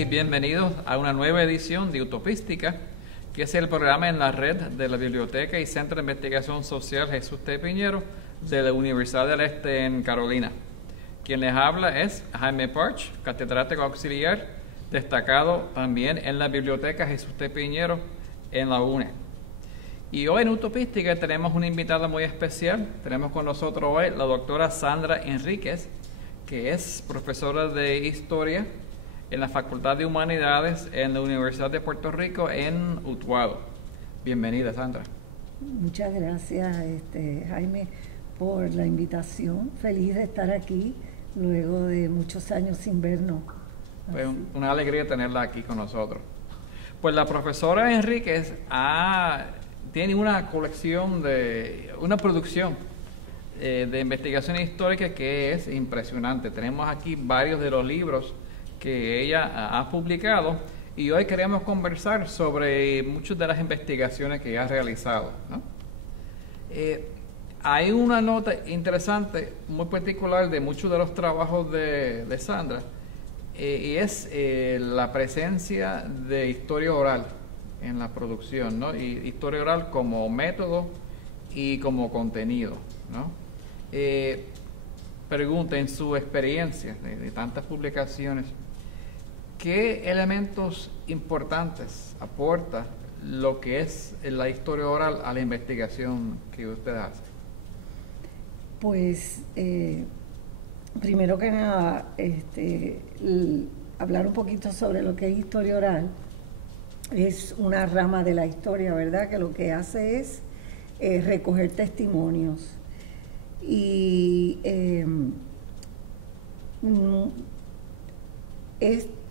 y bienvenidos a una nueva edición de Utopística, que es el programa en la red de la Biblioteca y Centro de Investigación Social Jesús T. Piñero de la Universidad del Este en Carolina. Quien les habla es Jaime Parch, catedrático auxiliar, destacado también en la Biblioteca Jesús T. Piñero en la UNE. Y hoy en Utopística tenemos una invitada muy especial. Tenemos con nosotros hoy la doctora Sandra Enríquez, que es profesora de Historia en la Facultad de Humanidades en la Universidad de Puerto Rico en Utuado. Bienvenida, Sandra. Muchas gracias, Jaime, por la invitación. Feliz de estar aquí luego de muchos años sin vernos. Pues una alegría tenerla aquí con nosotros. Pues la profesora Enríquez tiene una colección una producción de investigación histórica que es impresionante. Tenemos aquí varios de los libros que ella ha publicado y hoy queremos conversar sobre muchas de las investigaciones que ella ha realizado, ¿no? Hay una nota interesante, muy particular de muchos de los trabajos de Sandra, y es la presencia de historia oral en la producción, ¿no? Y historia oral como método y como contenido, ¿no? Pregunta, en su experiencia de tantas publicaciones, ¿qué elementos importantes aporta lo que es la historia oral a la investigación que usted hace? Pues, primero que nada, hablar un poquito sobre lo que es historia oral. Es una rama de la historia, ¿verdad?, que lo que hace es recoger testimonios. Y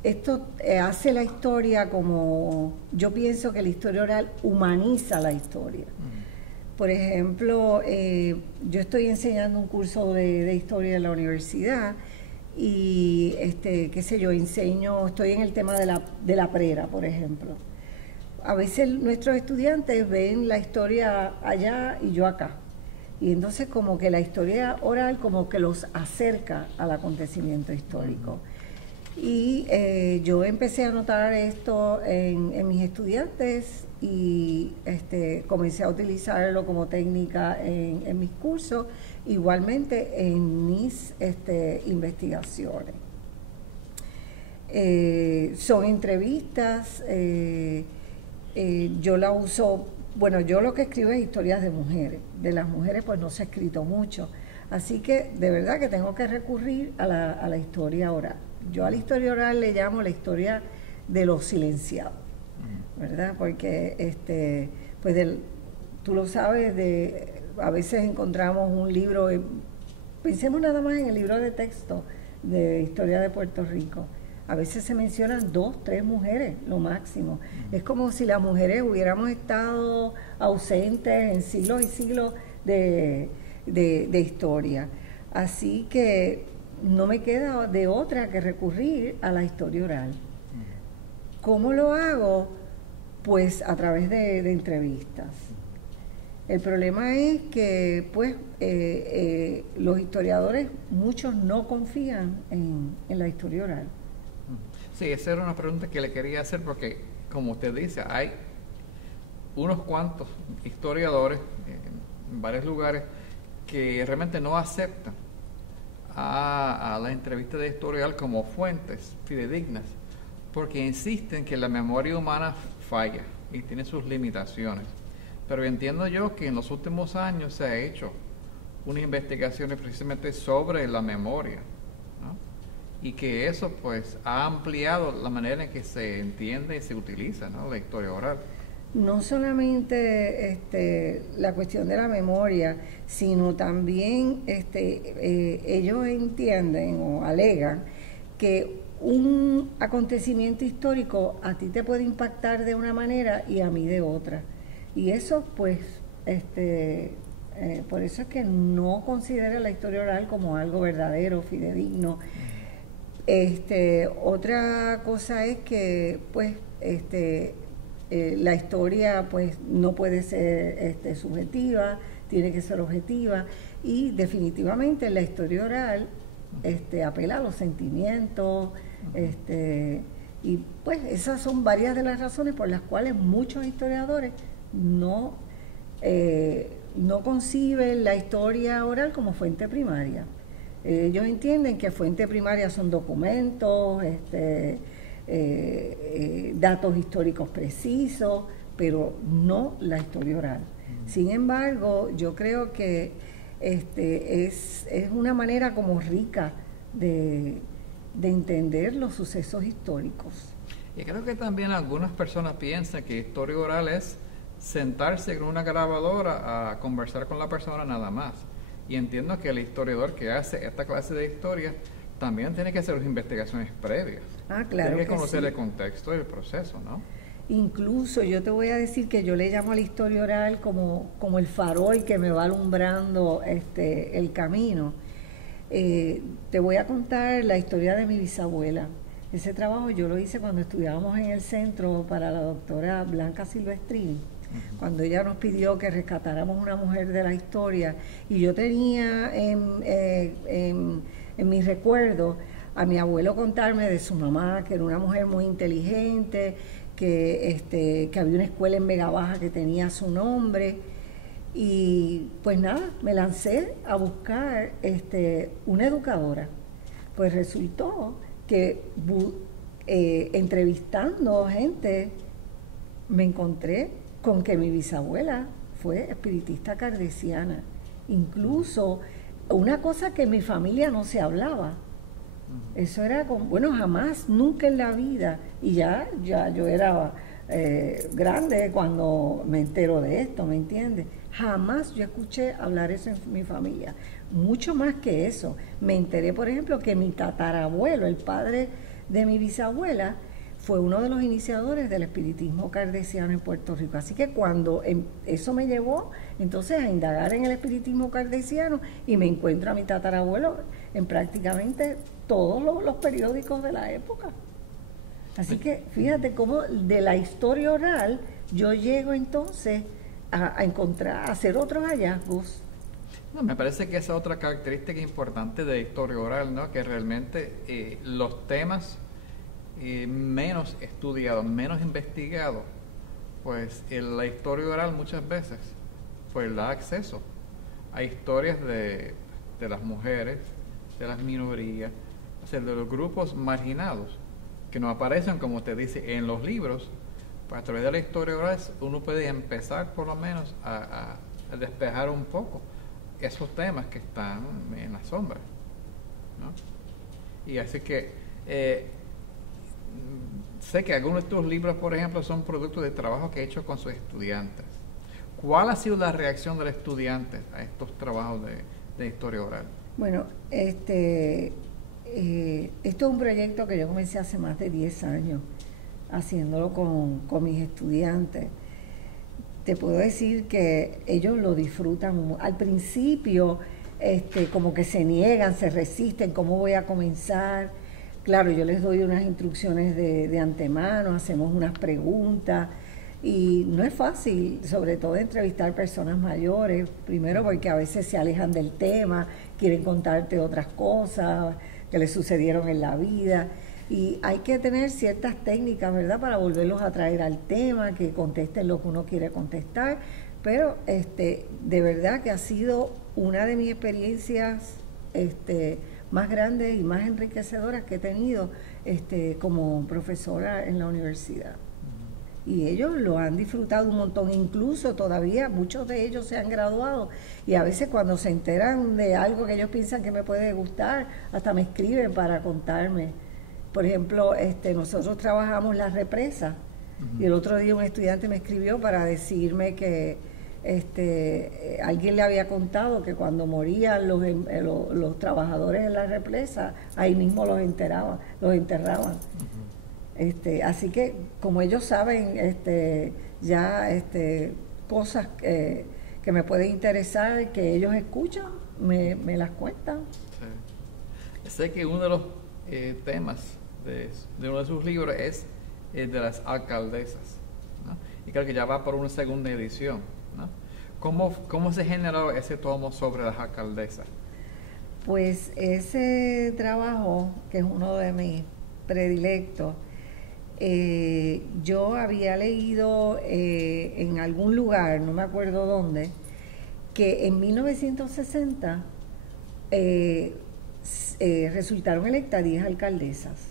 esto hace la historia como, yo pienso que la historia oral humaniza la historia. Por ejemplo, yo estoy enseñando un curso de historia en la universidad y, qué sé yo, estoy en el tema de la prera, por ejemplo. A veces nuestros estudiantes ven la historia allá y yo acá. Y entonces como que la historia oral como que los acerca al acontecimiento histórico. Y yo empecé a notar esto en mis estudiantes y comencé a utilizarlo como técnica en mis cursos, igualmente en mis investigaciones. Son entrevistas, yo la uso, bueno, yo lo que escribo es historias de mujeres. De las mujeres pues no se ha escrito mucho, así que de verdad que tengo que recurrir a la historia oral. Yo a la historia oral le llamo la historia de los silenciados, ¿verdad? Porque pues tú lo sabes, a veces encontramos un libro, pensemos nada más en el libro de texto de Historia de Puerto Rico. A veces se mencionan 2, 3 mujeres, lo máximo. Es como si las mujeres hubiéramos estado ausentes en siglos y siglos de historia. Así que no me queda de otra que recurrir a la historia oral. ¿Cómo lo hago? Pues a través de entrevistas. El problema es que pues los historiadores, muchos no confían en la historia oral. Sí, esa era una pregunta que le quería hacer porque, como usted dice, hay unos cuantos historiadores en varios lugares que realmente no aceptan a la entrevista de historia oral como fuentes fidedignas, porque insisten que la memoria humana falla y tiene sus limitaciones. Pero entiendo yo que en los últimos años se ha hecho unas investigaciones precisamente sobre la memoria, ¿no? Y que eso pues ha ampliado la manera en que se entiende y se utiliza, ¿no?, la historia oral. No solamente la cuestión de la memoria, sino también ellos entienden o alegan que un acontecimiento histórico a ti te puede impactar de una manera y a mí de otra. Y eso pues, por eso es que no considera la historia oral como algo verdadero, fidedigno. Otra cosa es que pues la historia pues no puede ser subjetiva, tiene que ser objetiva, y definitivamente la historia oral apela a los sentimientos, Y pues esas son varias de las razones por las cuales muchos historiadores no conciben la historia oral como fuente primaria. Ellos entienden que fuente primaria son documentos, datos históricos precisos, pero no la historia oral. Sin embargo, yo creo que es una manera como rica de entender los sucesos históricos. Y creo que también algunas personas piensan que historia oral es sentarse con una grabadora a conversar con la persona nada más. Y entiendo que el historiador que hace esta clase de historia también tiene que hacer las investigaciones previas. Ah, claro. Tiene que conocer el contexto y el proceso, ¿no? Incluso yo te voy a decir que yo le llamo a la historia oral como el farol que me va alumbrando el camino. Te voy a contar la historia de mi bisabuela. Ese trabajo yo lo hice cuando estudiábamos en el centro para la doctora Blanca Silvestrini, cuando ella nos pidió que rescatáramos una mujer de la historia, y yo tenía en mis recuerdos a mi abuelo contarme de su mamá, que era una mujer muy inteligente, que había una escuela en Vega Baja que tenía su nombre. Y pues nada, me lancé a buscar una educadora. Pues resultó que entrevistando gente me encontré con que mi bisabuela fue espiritista kardeciana. Incluso una cosa que en mi familia no se hablaba. Eso era bueno, jamás, nunca en la vida. Y ya yo era grande cuando me entero de esto, ¿me entiendes? Jamás yo escuché hablar eso en mi familia. Mucho más que eso. Me enteré, por ejemplo, que mi tatarabuelo, el padre de mi bisabuela, fue uno de los iniciadores del espiritismo kardeciano en Puerto Rico. Así que cuando eso me llevó entonces a indagar en el espiritismo kardeciano, y me encuentro a mi tatarabuelo en prácticamente todos los periódicos de la época. Así que fíjate cómo de la historia oral yo llego entonces a encontrar, a hacer otros hallazgos. No, me parece que esa es otra característica importante de la historia oral, ¿no? Que realmente los temas menos estudiados, menos investigados, pues en la historia oral muchas veces pues da acceso a historias de las mujeres, de las minorías, o sea, de los grupos marginados que no aparecen, como te dice, en los libros. Pues a través de la historia oral uno puede empezar por lo menos a despejar un poco esos temas que están en la sombra, ¿no? Y así que sé que algunos de tus libros, por ejemplo, son productos de trabajo que he hecho con sus estudiantes. ¿Cuál ha sido la reacción de los estudiantes a estos trabajos de historia oral? Bueno, esto es un proyecto que yo comencé hace más de 10 años, haciéndolo con mis estudiantes. Te puedo decir que ellos lo disfrutan. Al principio, como que se niegan, se resisten, ¿cómo voy a comenzar? Claro, yo les doy unas instrucciones de antemano, hacemos unas preguntas, y no es fácil, sobre todo entrevistar personas mayores, primero porque a veces se alejan del tema, quieren contarte otras cosas que les sucedieron en la vida, y hay que tener ciertas técnicas, ¿verdad?, para volverlos a traer al tema, que contesten lo que uno quiere contestar. Pero de verdad que ha sido una de mis experiencias más grandes y más enriquecedoras que he tenido como profesora en la universidad. Y ellos lo han disfrutado un montón, incluso todavía muchos de ellos se han graduado, y a veces cuando se enteran de algo que ellos piensan que me puede gustar, hasta me escriben para contarme. Por ejemplo, nosotros trabajamos las represas, y el otro día un estudiante me escribió para decirme que alguien le había contado que cuando morían los trabajadores en la represa, ahí mismo los enterraban. Así que como ellos saben ya cosas que me pueden interesar, que ellos escuchan, me las cuentan. Sí. Sé que uno de los temas de uno de sus libros es el de las alcaldesas, ¿no? Y creo que ya va por una segunda edición, ¿no? ¿Cómo se generó ese tomo sobre las alcaldesas? Pues ese trabajo, que es uno de mis predilectos, yo había leído en algún lugar, no me acuerdo dónde, que en 1960 resultaron electas 10 alcaldesas.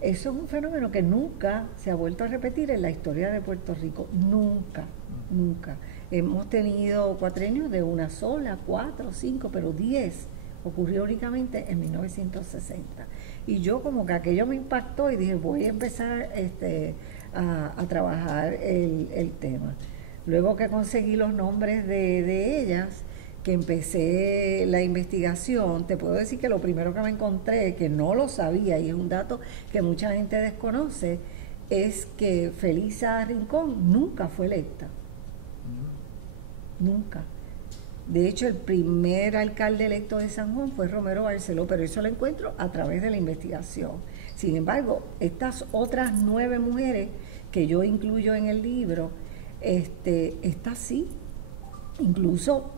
Eso es un fenómeno que nunca se ha vuelto a repetir en la historia de Puerto Rico, nunca, nunca. Hemos tenido cuatrienios de una sola, 4, 5, pero 10 ocurrió únicamente en 1960. Y yo como que aquello me impactó y dije, voy a empezar a trabajar el tema. Luego que conseguí los nombres de ellas, que empecé la investigación, te puedo decir que lo primero que me encontré, que no lo sabía, y es un dato que mucha gente desconoce, es que Felisa Rincón nunca fue electa. Nunca. De hecho, el primer alcalde electo de San Juan fue Romero Barceló, pero eso lo encuentro a través de la investigación. Sin embargo, estas otras 9 mujeres que yo incluyo en el libro, estas sí, incluso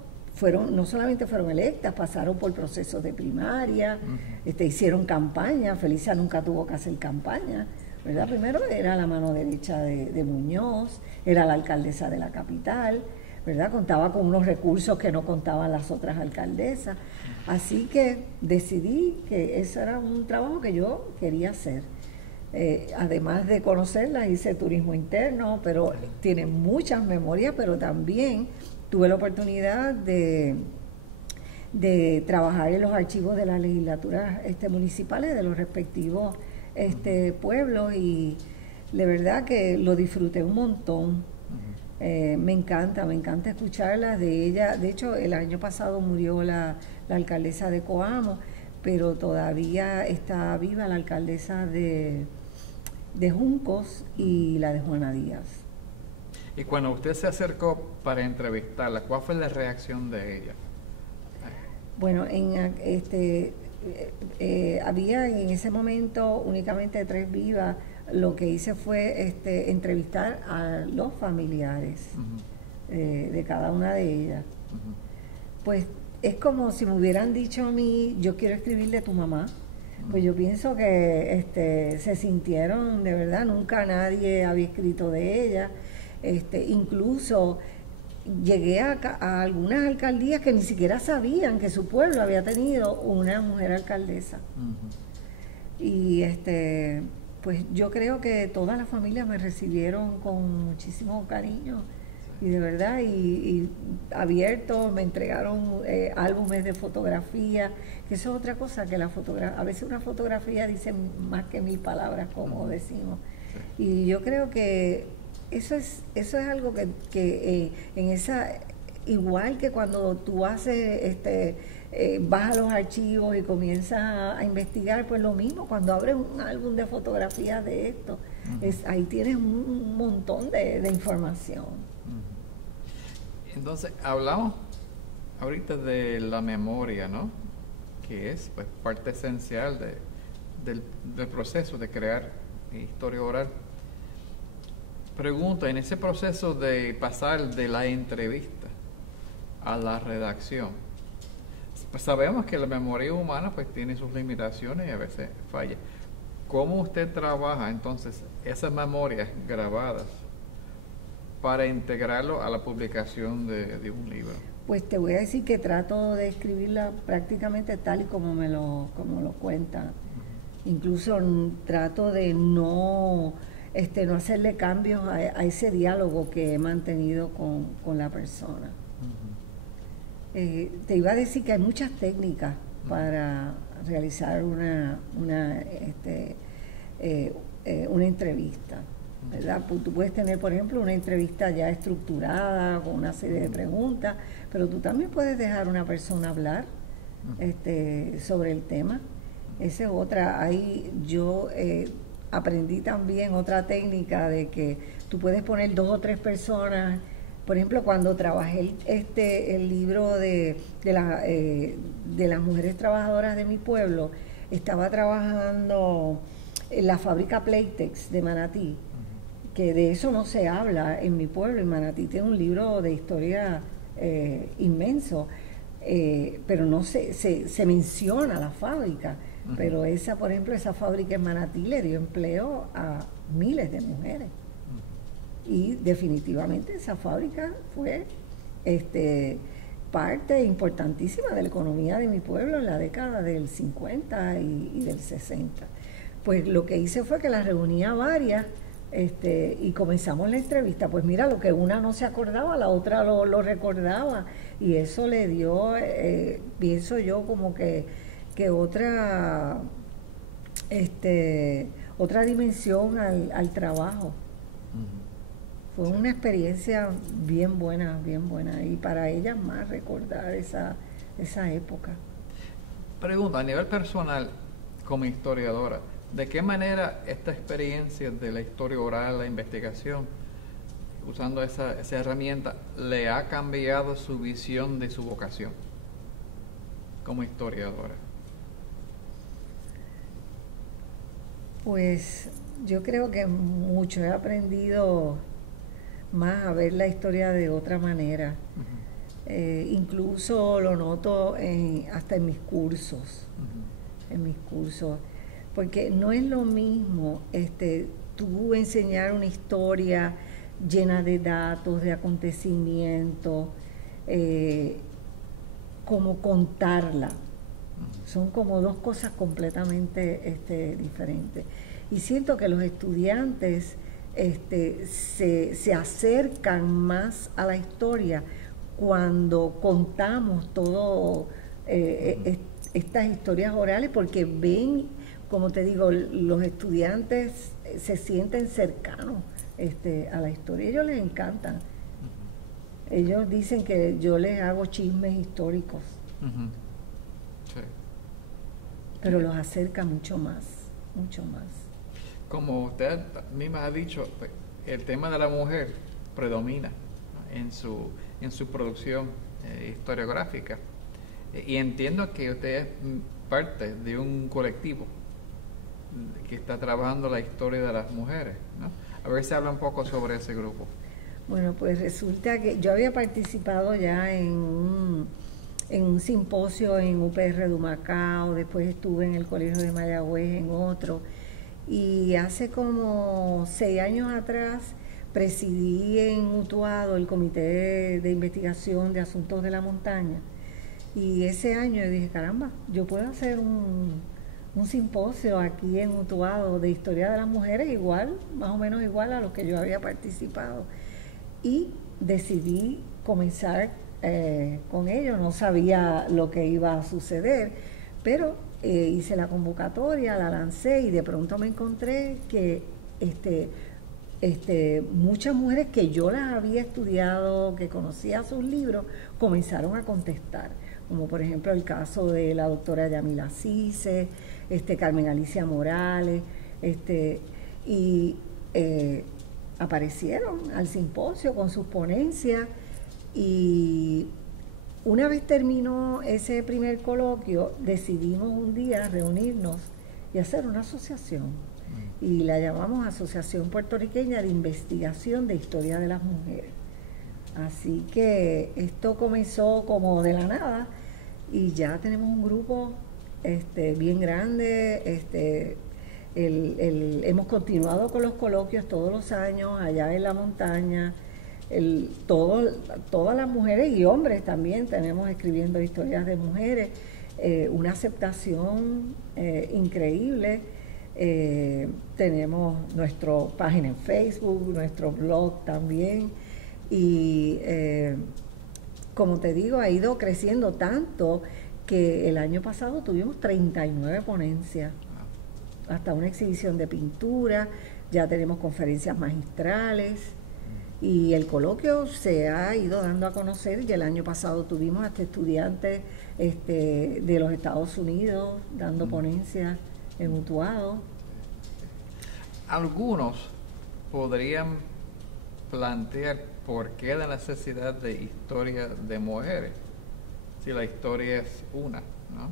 no solamente fueron electas, pasaron por procesos de primaria, hicieron campaña. Felisa nunca tuvo que hacer campaña, ¿verdad? Primero era la mano derecha de Muñoz, era la alcaldesa de la capital, ¿verdad? Contaba con unos recursos que no contaban las otras alcaldesas. Así que decidí que eso era un trabajo que yo quería hacer. Además de conocerla, hice turismo interno, pero tiene muchas memorias, pero también tuve la oportunidad de trabajar en los archivos de las legislaturas municipales de los respectivos pueblos, y de verdad que lo disfruté un montón. Me encanta escucharlas de ella. De hecho, el año pasado murió la alcaldesa de Coamo, pero todavía está viva la alcaldesa de Juncos y la de Juana Díaz. Y cuando usted se acercó para entrevistarla, ¿cuál fue la reacción de ella? Bueno, había en ese momento únicamente 3 vivas. Lo que hice fue entrevistar a los familiares de cada una de ellas. Pues es como si me hubieran dicho a mí, yo quiero escribirle a tu mamá. Pues yo pienso que se sintieron, de verdad, nunca nadie había escrito de ella. Incluso llegué a algunas alcaldías que ni siquiera sabían que su pueblo había tenido una mujer alcaldesa. Y pues yo creo que todas las familias me recibieron con muchísimo cariño, y de verdad, y abiertos, me entregaron álbumes de fotografía, que eso es otra cosa, que a veces una fotografía dice más que 1000 palabras, como decimos. Y yo creo que eso es algo que en esa, igual que cuando tú haces vas a los archivos y comienzas a investigar, pues lo mismo, cuando abres un álbum de fotografías de esto, ahí tienes un montón de información. Entonces, hablamos ahorita de la memoria, ¿no? Que es pues parte esencial del proceso de crear historia oral. Pregunta, en ese proceso de pasar de la entrevista a la redacción, pues sabemos que la memoria humana pues tiene sus limitaciones y a veces falla. ¿Cómo usted trabaja entonces esas memorias grabadas para integrarlo a la publicación de un libro? Pues te voy a decir que trato de escribirla prácticamente tal y como como lo cuenta. Incluso trato de no hacerle cambios a ese diálogo que he mantenido con la persona. Te iba a decir que hay muchas técnicas para realizar una entrevista, ¿verdad? Tú puedes tener, por ejemplo, una entrevista ya estructurada con una serie de preguntas, pero tú también puedes dejar a una persona hablar sobre el tema. Esa es otra. Ahí yo aprendí también otra técnica de que tú puedes poner 2 o 3 personas. Por ejemplo, cuando trabajé el libro de las mujeres trabajadoras de mi pueblo, estaba trabajando en la fábrica Playtex de Manatí, que de eso no se habla en mi pueblo. En Manatí tiene un libro de historia inmenso, pero no se menciona la fábrica. pero esa, por ejemplo, esa fábrica en Manatí le dio empleo a miles de mujeres. Y definitivamente esa fábrica fue parte importantísima de la economía de mi pueblo en la década del 50 y del 60. Pues lo que hice fue que las reunía varias y comenzamos la entrevista. Pues mira, lo que una no se acordaba, la otra lo recordaba, y eso le dio, pienso yo, como que otra otra dimensión al trabajo. Fue una experiencia bien buena, y para ellas más recordar esa época. Pregunta, a nivel personal, como historiadora, ¿de qué manera esta experiencia de la historia oral, la investigación, usando esa herramienta, le ha cambiado su visión de su vocación como historiadora? Pues yo creo que mucho he aprendido más a ver la historia de otra manera. Incluso lo noto hasta en mis cursos. Porque no es lo mismo tú enseñar una historia llena de datos, de acontecimientos, como contarla. Son como dos cosas completamente diferentes. Y siento que los estudiantes se acercan más a la historia cuando contamos todo estas historias orales, porque ven, como te digo, los estudiantes se sienten cercanos a la historia. Ellos les encantan. Ellos dicen que yo les hago chismes históricos. Sí. Pero los acerca mucho más. Como usted misma ha dicho, el tema de la mujer predomina, ¿no?, en su producción historiográfica. Y entiendo que usted es parte de un colectivo que está trabajando la historia de las mujeres, ¿no? A ver si habla un poco sobre ese grupo. Bueno, pues resulta que yo había participado ya en un simposio en UPR de Humacao, después estuve en el Colegio de Mayagüez en otro, y hace como 6 años atrás presidí en Utuado el Comité de Investigación de Asuntos de la Montaña, y ese año yo dije, caramba, yo puedo hacer un simposio aquí en Utuado de historia de las mujeres, igual, más o menos igual a lo que yo había participado, y decidí comenzar con ello. No sabía lo que iba a suceder, pero hice la convocatoria, la lancé, y de pronto me encontré que muchas mujeres que yo las había estudiado, que conocía sus libros, comenzaron a contestar, como por ejemplo el caso de la doctora Yamila Cise, Carmen Alicia Morales, y aparecieron al simposio con sus ponencias. Y una vez terminó ese primer coloquio, decidimos un día reunirnos y hacer una asociación, y la llamamos Asociación Puertorriqueña de Investigación de Historia de las Mujeres. Así que esto comenzó como de la nada, y ya tenemos un grupo bien grande. Hemos continuado con los coloquios todos los años allá en la montaña. Todas las mujeres y hombres también tenemos escribiendo historias de mujeres, una aceptación increíble. Tenemos nuestra página en Facebook, nuestro blog también, y como te digo, ha ido creciendo tanto que el año pasado tuvimos 39 ponencias, hasta una exhibición de pintura, ya tenemos conferencias magistrales, y el coloquio se ha ido dando a conocer, y el año pasado tuvimos hasta estudiantes de los Estados Unidos dando ponencias en Utuado. Algunos podrían plantear por qué la necesidad de historia de mujeres, si la historia es una, ¿no?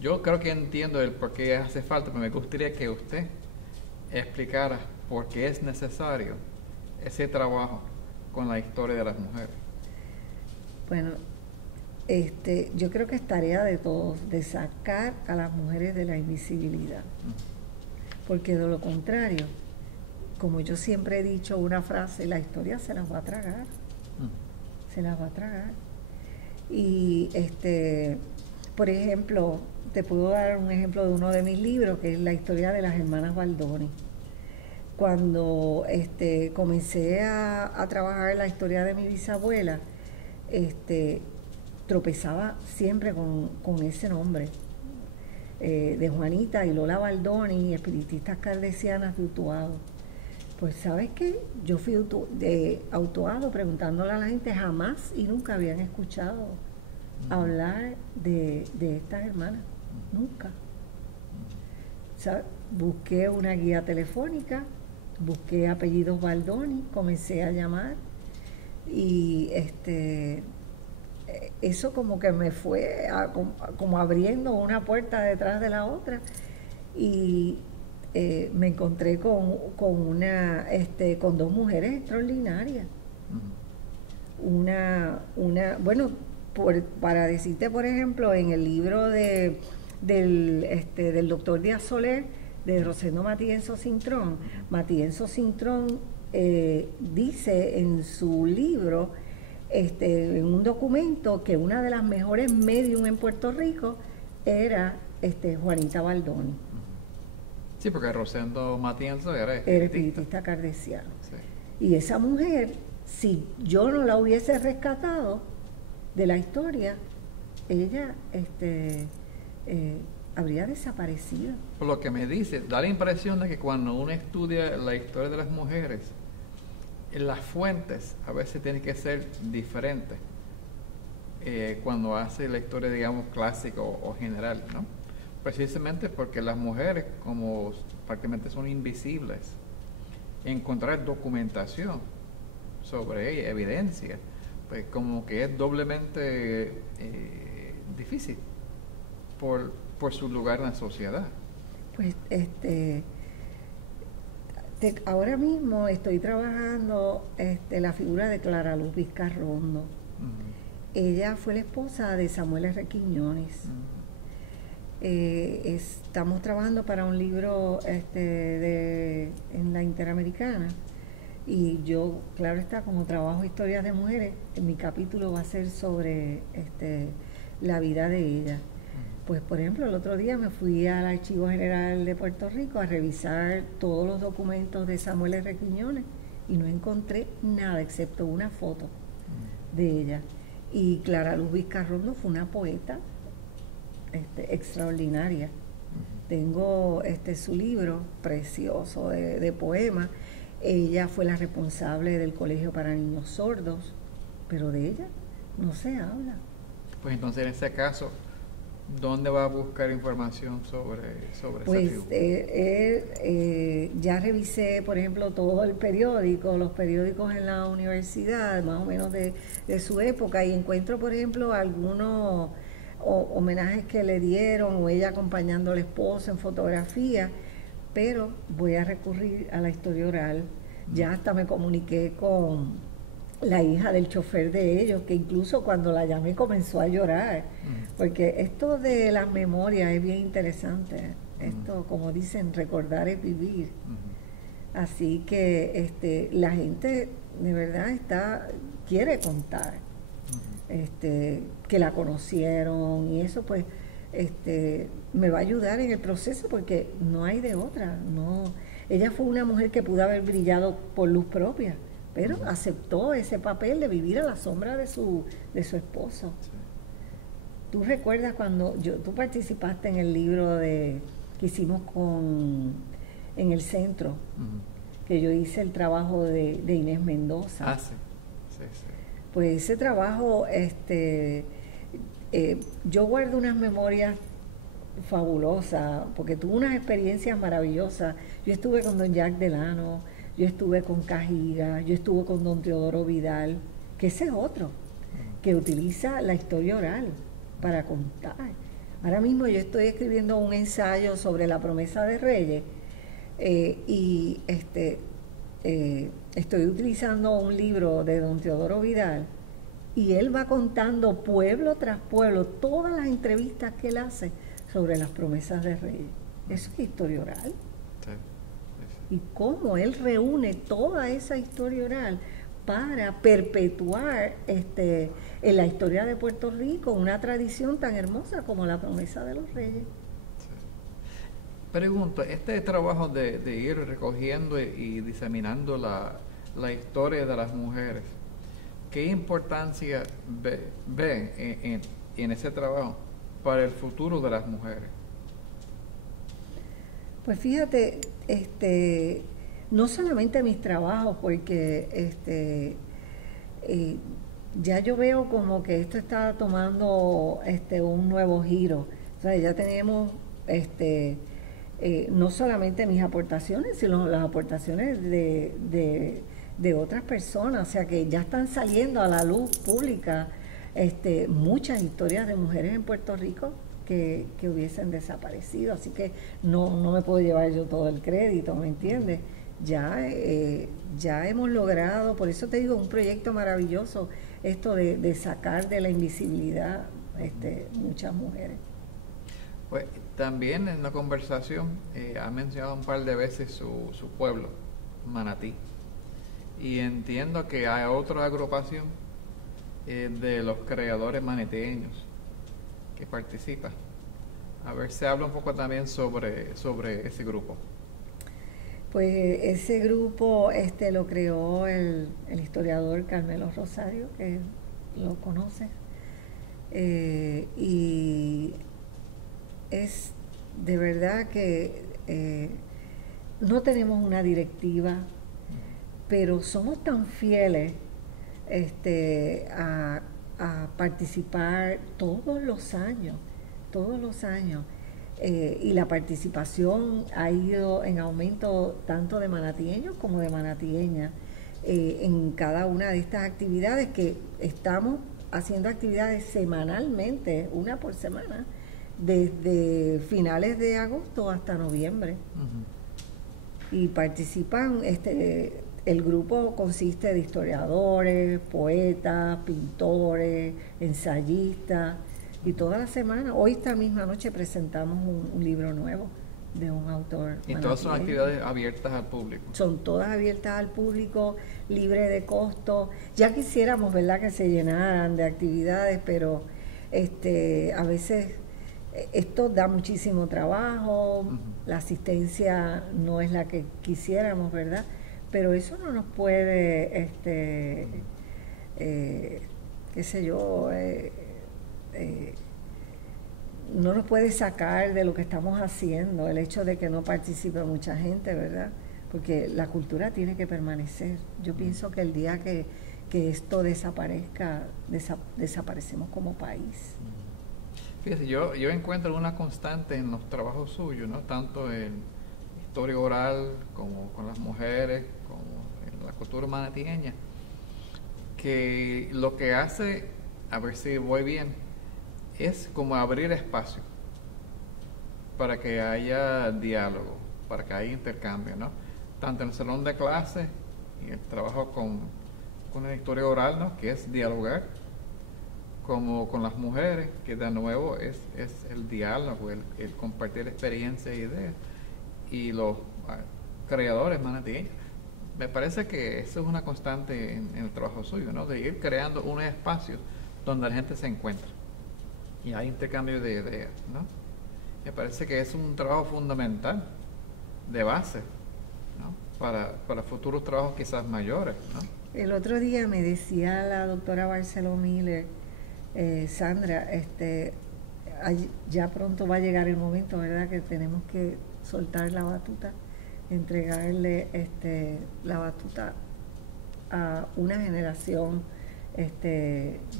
Yo creo que entiendo el por qué hace falta, pero me gustaría que usted explicara por qué es necesario ese trabajo con la historia de las mujeres. Bueno, yo creo que es tarea de todos, de sacar a las mujeres de la invisibilidad. Porque de lo contrario, como yo siempre he dicho una frase, la historia se las va a tragar. Se las va a tragar. Y por ejemplo, te puedo dar un ejemplo de uno de mis libros, que es la historia de las hermanas Baldoni. Cuando comencé a trabajar la historia de mi bisabuela, tropezaba siempre con ese nombre, de Juanita y Lola Baldoni, espiritistas cardesianas de Utuado. Pues, ¿sabes qué? Yo fui a Utuado preguntándole a la gente, jamás y nunca habían escuchado hablar de estas hermanas, nunca. ¿Sabes? Busqué una guía telefónica, busqué apellidos Baldoni, comencé a llamar y eso como que me fue como abriendo una puerta detrás de la otra y me encontré con dos mujeres extraordinarias. Bueno, para decirte, por ejemplo, en el libro del doctor Díaz Soler, de Rosendo Matienzo Cintrón, dice en su libro, en un documento, que una de las mejores medium en Puerto Rico era Juanita Baldoni. Sí, porque Rosendo Matienzo era espiritista cardesiano. Sí. Y esa mujer, si yo no la hubiese rescatado de la historia, ella habría desaparecido. Por lo que me dice, da la impresión de que cuando uno estudia la historia de las mujeres, las fuentes a veces tienen que ser diferentes cuando hace la historia, digamos, clásica o general, ¿no? Precisamente porque las mujeres, como prácticamente son invisibles, encontrar documentación sobre ella, evidencia, pues como que es doblemente difícil por su lugar en la sociedad. Pues ahora mismo estoy trabajando la figura de Clara Luz Vizcarrondo. Ella fue la esposa de Samuel R. Quiñones. Estamos trabajando para un libro en la Interamericana y yo, claro está, como trabajo historias de mujeres, mi capítulo va a ser sobre la vida de ella. Pues, por ejemplo, el otro día me fui al Archivo General de Puerto Rico a revisar todos los documentos de Samuel R. Quiñones y no encontré nada excepto una foto de ella. Y Clara Luz Vizcarrondo fue una poeta extraordinaria. Tengo su libro precioso de poemas. Ella fue la responsable del Colegio para Niños Sordos, pero de ella no se habla. Pues entonces, en ese caso, ¿dónde va a buscar información sobre pues, esa figura? Ya revisé, por ejemplo, todo el periódico, los periódicos en la universidad, más o menos de su época, y encuentro, por ejemplo, algunos homenajes que le dieron, o ella acompañando al esposo en fotografía, pero voy a recurrir a la historia oral. Ya hasta me comuniqué con la hija del chofer de ellos, que incluso cuando la llamé comenzó a llorar, porque esto de las memorias es bien interesante. Esto, como dicen, recordar es vivir. Así que la gente de verdad quiere contar que la conocieron, y eso pues me va a ayudar en el proceso, porque no hay de otra. Ella fue una mujer que pudo haber brillado por luz propia, pero aceptó ese papel de vivir a la sombra de su esposo. Sí. ¿Tú recuerdas cuando tú participaste en el libro que hicimos en el centro, que yo hice el trabajo de Inés Mendoza? Sí. Pues ese trabajo, yo guardo unas memorias fabulosas, porque tuve unas experiencias maravillosas. Yo estuve con don Jack Delano, yo estuve con Cajiga, yo estuve con don Teodoro Vidal, que ese es otro, que utiliza la historia oral para contar. Ahora mismo yo estoy escribiendo un ensayo sobre la promesa de Reyes, y estoy utilizando un libro de don Teodoro Vidal, Y él va contando pueblo tras pueblo todas las entrevistas que él hace sobre las promesas de Reyes. Eso es historia oral. Sí, sí, Y cómo él reúne toda esa historia oral para perpetuar en la historia de Puerto Rico una tradición tan hermosa como la promesa de los Reyes. sí. Pregunto, este trabajo de ir recogiendo y diseminando la historia de las mujeres, ¿qué importancia ve en ese trabajo para el futuro de las mujeres? Pues fíjate, no solamente mis trabajos, porque ya yo veo como que esto está tomando un nuevo giro. O sea, ya tenemos no solamente mis aportaciones, sino las aportaciones de otras personas. O sea, que ya están saliendo a la luz pública muchas historias de mujeres en Puerto Rico que hubiesen desaparecido. Así que no me puedo llevar yo todo el crédito, ¿me entiendes? Ya hemos logrado, por eso te digo, un proyecto maravilloso, esto de sacar de la invisibilidad muchas mujeres. Pues también en la conversación ha mencionado un par de veces su pueblo, Manatí. Y entiendo que hay otra agrupación de los creadores manatieños que participa. A ver, se habla un poco también sobre ese grupo. Pues ese grupo lo creó el historiador Carmelo Rosario, que lo conoce, y es de verdad que no tenemos una directiva, pero somos tan fieles a participar todos los años. Y la participación ha ido en aumento tanto de manatieños como de manatieñas en cada una de estas actividades, que estamos haciendo actividades semanalmente, una por semana, desde finales de agosto hasta noviembre. Y participan, el grupo consiste de historiadores, poetas, pintores, ensayistas. Y toda la semana, hoy esta misma noche presentamos un libro nuevo de un autor. Y todas son actividades abiertas al público. Son todas abiertas al público, libre de costo. Ya quisiéramos, ¿verdad?, que se llenaran de actividades, pero a veces esto da muchísimo trabajo, la asistencia no es la que quisiéramos, ¿verdad? Pero eso no nos puede, qué sé yo, no nos puede sacar de lo que estamos haciendo el hecho de que no participe mucha gente, ¿verdad? Porque la cultura tiene que permanecer. Yo pienso que el día que esto desaparezca, desaparecemos como país. Fíjese, yo encuentro una constante en los trabajos suyos, ¿no? Tanto en historia oral como con las mujeres, como en la cultura manatieña, que lo que hace, a ver si voy bien, es como abrir espacio para que haya diálogo, para que haya intercambio, ¿no? Tanto en el salón de clases y el trabajo con la historia oral, ¿no?, que es dialogar, como con las mujeres, que de nuevo es el diálogo, el compartir experiencias e ideas, y los creadores manatieños. Me parece que eso es una constante en el trabajo suyo, ¿no?, de ir creando unos espacios donde la gente se encuentra y hay intercambio de ideas, ¿no? Me parece que es un trabajo fundamental, de base, ¿no?, para futuros trabajos quizás mayores, ¿no? El otro día me decía la doctora Barceló Miller, Sandra, ya pronto va a llegar el momento, ¿verdad?, que tenemos que soltar la batuta, entregarle la batuta a una generación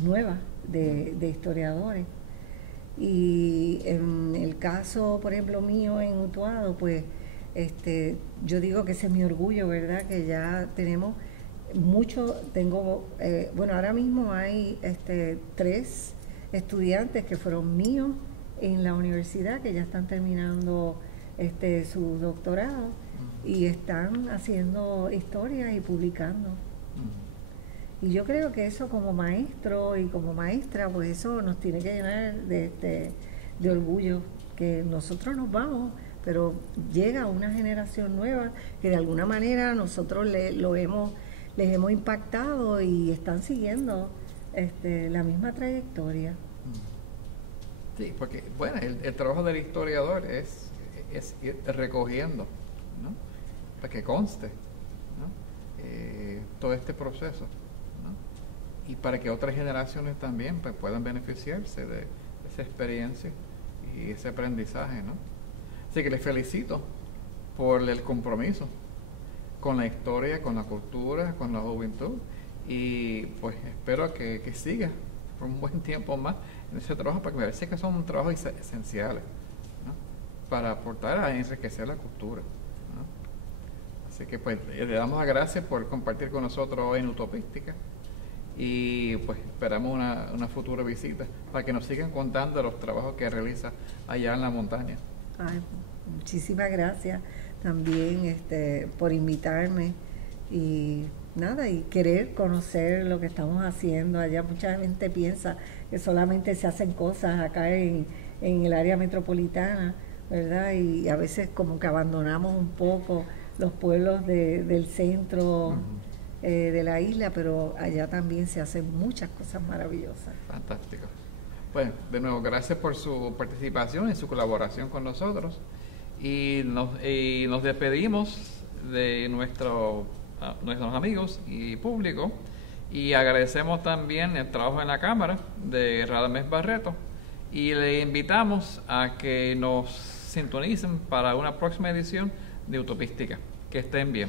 nueva de historiadores. Y en el caso, por ejemplo, mío en Utuado, pues yo digo que ese es mi orgullo, ¿verdad?, que ya tenemos mucho. Bueno, ahora mismo hay 3 estudiantes que fueron míos en la universidad, que ya están terminando su doctorado y están haciendo historia y publicando. Y yo creo que eso como maestro y como maestra, pues eso nos tiene que llenar de orgullo, que nosotros nos vamos, pero llega una generación nueva que de alguna manera nosotros les hemos impactado y están siguiendo la misma trayectoria. Sí, porque bueno, el trabajo del historiador es ir recogiendo, ¿no? Para que conste, ¿no? Todo este proceso, ¿no? Y para que otras generaciones también pues, puedan beneficiarse de esa experiencia y ese aprendizaje, ¿no? Así que les felicito por el compromiso con la historia, con la cultura, con la juventud, y pues espero que siga por un buen tiempo más en ese trabajo, porque me parece que son trabajos esenciales, ¿no? Para aportar a enriquecer la cultura, ¿no? Así que pues le damos las gracias por compartir con nosotros hoy en Utopística, y pues esperamos una futura visita para que nos sigan contando los trabajos que realiza allá en la montaña. Ay, muchísimas gracias también por invitarme y nada, y querer conocer lo que estamos haciendo allá. Mucha gente piensa que solamente se hacen cosas acá en el área metropolitana, ¿verdad? Y a veces como que abandonamos un poco los pueblos del centro de la isla, pero allá también se hacen muchas cosas maravillosas. Fantástico. Bueno, de nuevo, gracias por su participación y su colaboración con nosotros. Y nos despedimos de nuestros amigos y público. Y agradecemos también el trabajo en la Cámara de Radamés Barreto. Y le invitamos a que nos sintonicen para una próxima edición de Utopística. Que estén bien.